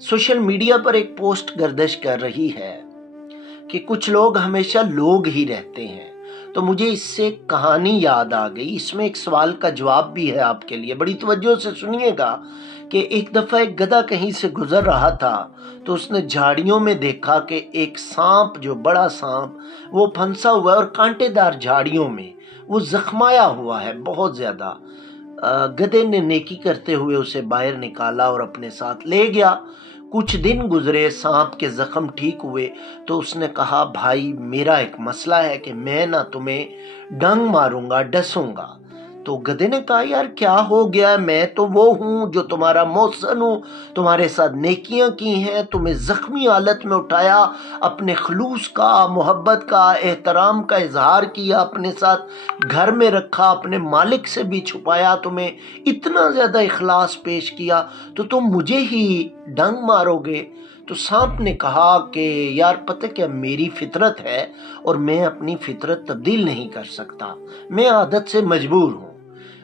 Social media पर एक post गर्दिश कर रही है कि कुछ लोग हमेशा लोग ही रहते हैं। तो मुझे इससे एक कहानी याद आ गई। इसमें एक सवाल का जवाब भी है आपके लिए, बड़ी तवज्जो से सुनिएगा। कि एक दफ़ा एक गधा कहीं से गुजर रहा था तो उसने झाड़ियों में देखा कि एक सांप, जो बड़ा सांप, वो फंसा हुआ है और कांटेदार झाड़ियों में वो जख्माया हुआ है बहुत ज़्यादा। गधे ने नेकी करते हुए उसे बाहर निकाला और अपने साथ ले गया। कुछ दिन गुजरे, सांप के जख्म ठीक हुए तो उसने कहा, भाई मेरा एक मसला है कि मैं ना तुम्हें डंग मारूंगा, डसूंगा। तो गधे ने कहा, यार क्या हो गया, मैं तो वो हूँ जो तुम्हारा मोहसन हूँ, तुम्हारे साथ नेकियां की हैं, तुम्हें जख्मी हालत में उठाया, अपने खलूस का, मोहब्बत का, एहतराम का इजहार किया, अपने साथ घर में रखा, अपने मालिक से भी छुपाया, तुम्हें इतना ज़्यादा इखलास पेश किया, तो तुम मुझे ही डंग मारोगे। तो सांप ने कहा कि यार पता क्या, मेरी फितरत है और मैं अपनी फितरत तब्दील नहीं कर सकता, मैं आदत से मजबूर हूँ।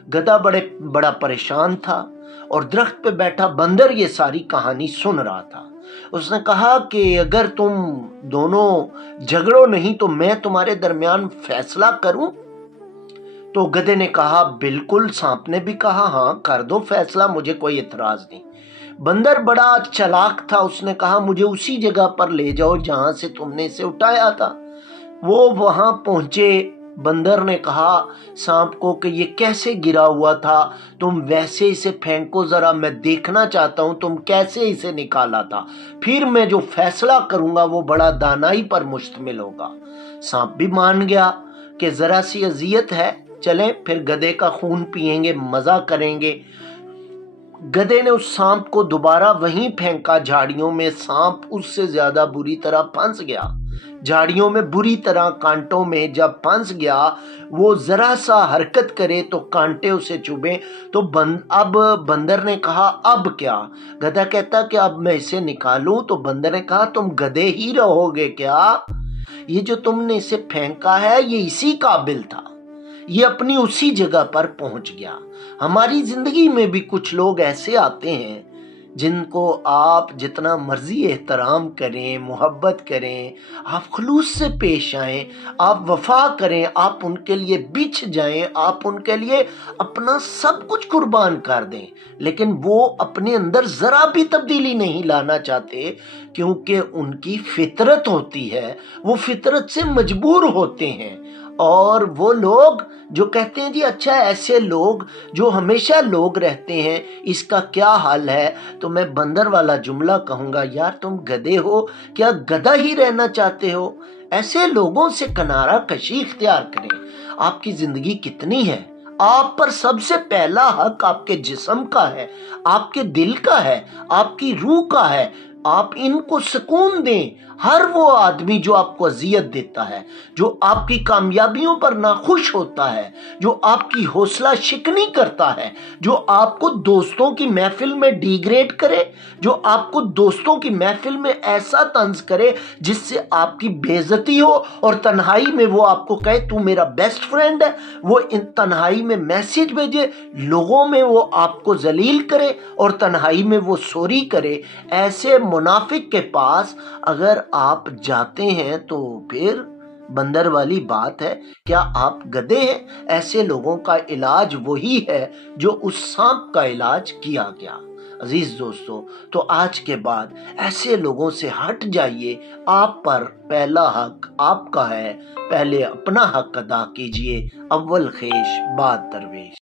गधा बड़ा परेशान था और दरख्त पे बैठा बंदर ये सारी कहानी सुन रहा था। उसने कहा कि अगर तुम दोनों झगड़ो नहीं तो मैं तुम्हारे दरमियान फैसला करूं। तो गधे ने कहा, बिल्कुल। सांप ने भी कहा, हाँ कर दो फैसला, मुझे कोई एतराज नहीं। बंदर बड़ा चालाक था, उसने कहा, मुझे उसी जगह पर ले जाओ जहां से तुमने इसे उठाया था। वो वहां पहुंचे। बंदर ने कहा सांप को कि ये कैसे गिरा हुआ था, तुम वैसे इसे फेंको, जरा मैं देखना चाहता हूं तुम कैसे इसे निकाला था, फिर मैं जो फैसला करूंगा वो बड़ा दानाई पर मुश्तमिल होगा। सांप भी मान गया कि जरा सी अजियत है, चलें फिर गधे का खून पिएंगे, मजा करेंगे। गधे ने उस सांप को दोबारा वहीं फेंका झाड़ियों में। सांप उससे ज्यादा बुरी तरह फंस गया झाड़ियों में, बुरी तरह कांटों में जब फंस गया, वो जरा सा हरकत करे तो कांटे उसे चुभे। तो अब बंदर ने कहा, अब क्या? गधा कहता कि अब मैं इसे निकालूं। तो बंदर ने कहा, तुम गधे ही रहोगे क्या? ये जो तुमने इसे फेंका है ये इसी काबिल था, ये अपनी उसी जगह पर पहुंच गया। हमारी जिंदगी में भी कुछ लोग ऐसे आते हैं जिनको आप जितना मर्जी एहतराम करें, मोहब्बत करें, आप खुलूस से पेश आएं, आप वफा करें, आप उनके लिए बिछ जाएं, आप उनके लिए अपना सब कुछ कुर्बान कर दें, लेकिन वो अपने अंदर जरा भी तब्दीली नहीं लाना चाहते, क्योंकि उनकी फितरत होती है, वो फितरत से मजबूर होते हैं। और वो लोग जो कहते हैं जी अच्छा ऐसे लोग जो हमेशा लोग रहते हैं, इसका क्या हाल है, तो मैं बंदर वाला जुमला कहूंगा, यार तुम गधे हो क्या, गधा ही रहना चाहते हो? ऐसे लोगों से किनारा कशी इख्तियार करें। आपकी जिंदगी कितनी है, आप पर सबसे पहला हक आपके जिस्म का है, आपके दिल का है, आपकी रूह का है। आप इनको सुकून दें। हर वो आदमी जो आपको अजियत देता है, जो आपकी कामयाबियों पर नाखुश होता है, जो आपकी हौसला शिकनी करता है, जो आपको दोस्तों की महफिल में डिग्रेड करे, जो आपको दोस्तों की महफिल में ऐसा तंज करे जिससे आपकी बेइज्जती हो और तन्हाई में वो आपको कहे तू मेरा बेस्ट फ्रेंड है, वो इन तन्हाई में मैसेज भेजे, लोगों में वो आपको जलील करे और तन्हाई में वो सॉरी करे, ऐसे मुनाफिक के पास अगर आप जाते हैं तो फिर बंदर वाली बात है। क्या आप गधे हैं? ऐसे लोगों का इलाज वही है जो उस सांप का इलाज किया गया। अजीज दोस्तों, तो आज के बाद ऐसे लोगों से हट जाइए। आप पर पहला हक आपका है, पहले अपना हक अदा कीजिए। अव्वल खेश बाद दरवेश।